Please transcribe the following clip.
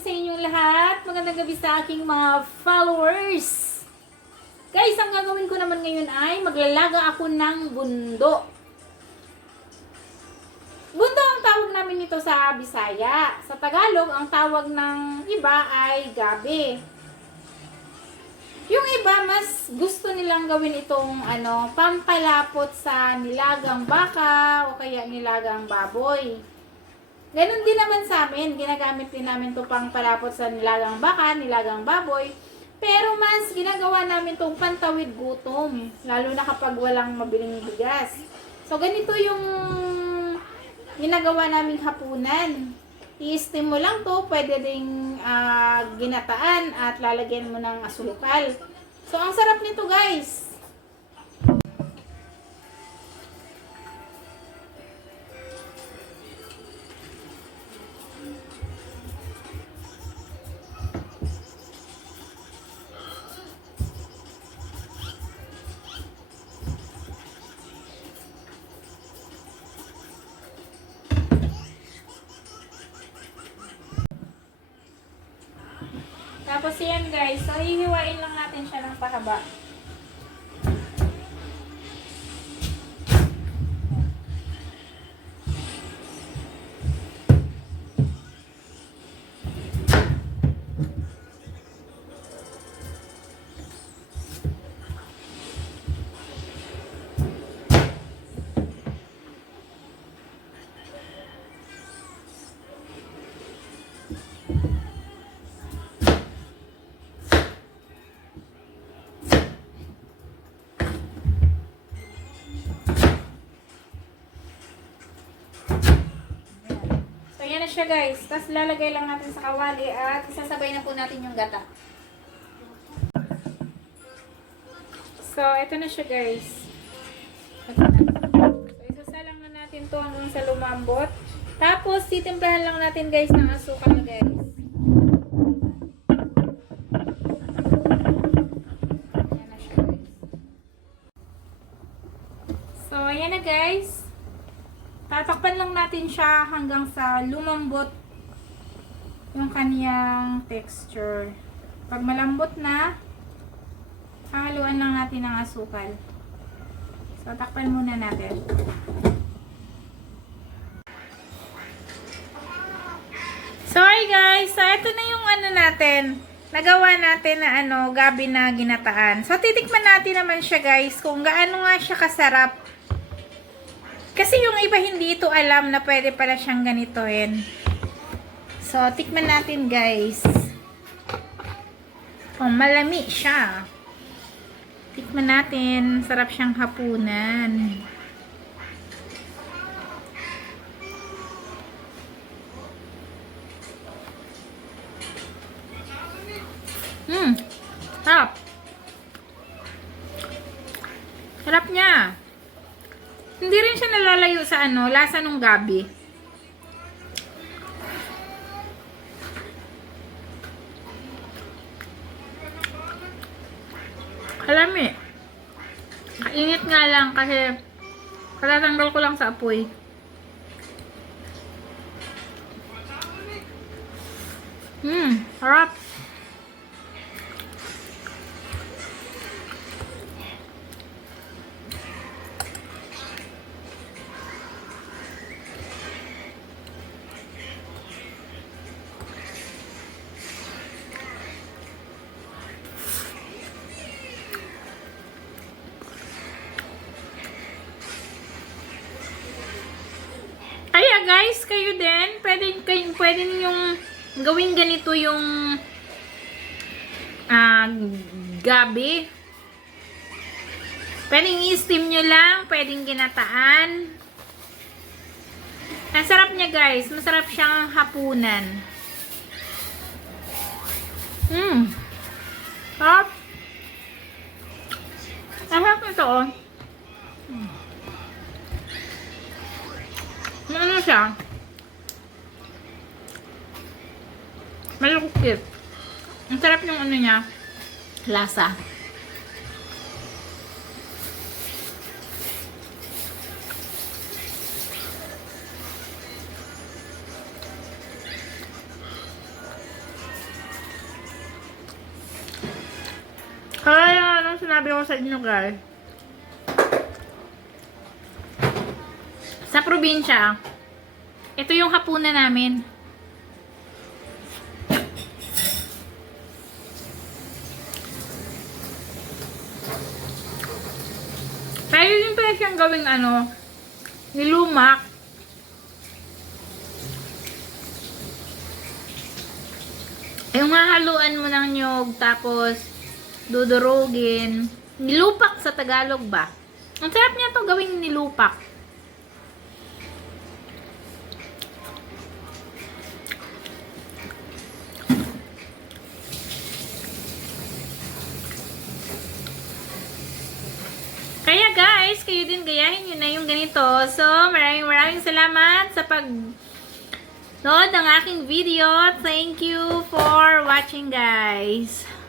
gabi sa inyong lahat. Magandang gabi sa aking mga followers. Guys, ang gagawin ko naman ngayon ay maglalaga ako ng bundo. Bundo ang tawag namin nito sa Bisaya. Sa Tagalog, ang tawag ng iba ay gabi. Yung iba, mas gusto nilang gawin itong pampalapot sa nilagang baka o kaya nilagang baboy. Ganon din naman sa amin, ginagamit din namin ito pang palapot sa nilagang baka, nilagang baboy. Pero mas ginagawa namin itong pantawid gutom, lalo na kapag walang mabiling bigas. So ganito yung ginagawa naming hapunan. I-steam mo lang to, pwede ding ginataan at lalagyan mo ng asukal. So ang sarap nito guys. Tapos yan guys, so hihiwain lang natin siya ng pahaba. So, yan na siya guys. Tapos lalagay lang natin sa kawali at isasabay na po natin yung gata. So, ito na siya guys. So, isasalang na natin to hanggang sa lumambot. Tapos, titimplahan lang natin guys ng asukal guys. Yan na siya guys. So, yan na guys. Tatakpan lang natin siya hanggang sa lumambot yung kaniyang texture. Pag malambot na, hahaluan lang natin ng asukal. So, takpan muna natin. So, hi guys! So, ito na yung natin. Nagawa natin na gabi na ginataan. So, titikman natin naman siya guys kung gaano nga siya kasarap. Kasi yung iba hindi ito alam na pwede pala siyang ganitohin. So, tikman natin guys. Oh, malami siya. Tikman natin. Sarap siyang hapunan. Sarap. Sarap niya. Hindi rin siya nalalayo sa lasa nung gabi. Kalami. Kainit nga lang kasi katatanggal ko lang sa apoy. Sarap. Kaya guys, kayo din, pwede ninyong gawin ganito yung gabi. Pwedeng i-steam nyo lang, pwedeng ginataan. Ang sarap niya guys, masarap siyang hapunan. Sarap. Ang sarap nito oh. Ano siya? Malukit. Ang sarap yung niya. Lasa. sinasabi ko sa inyo, guys. Sa probinsya, ito yung hapunan namin. Pwede din pala siyang gawing nilumak. Yung hahaluan mo ng nyog, tapos dudurugin. Nilupak sa Tagalog ba? Ang sarap niya to gawing nilupak. Kaya guys, kayo din gayahin nyo na yung ganito. So, maraming salamat sa pag-nood ng aking video. Thank you for watching, guys.